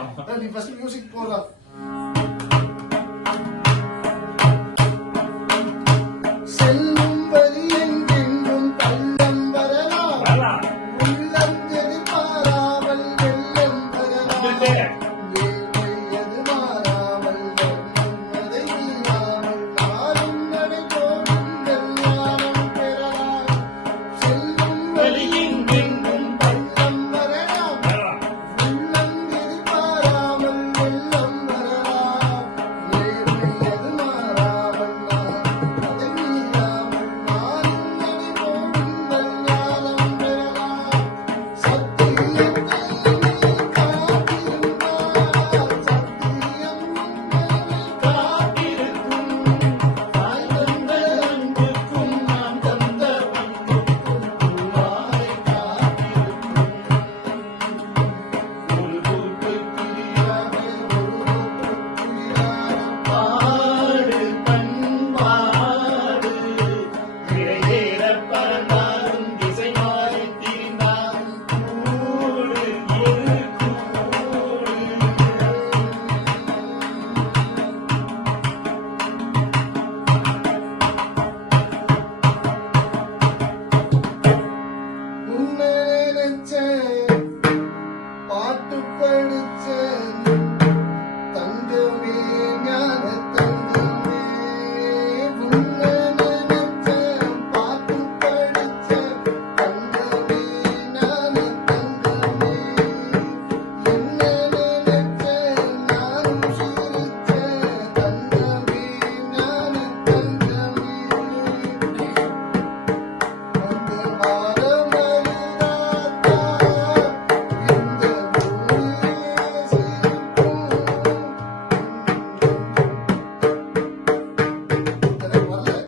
Tony Music por la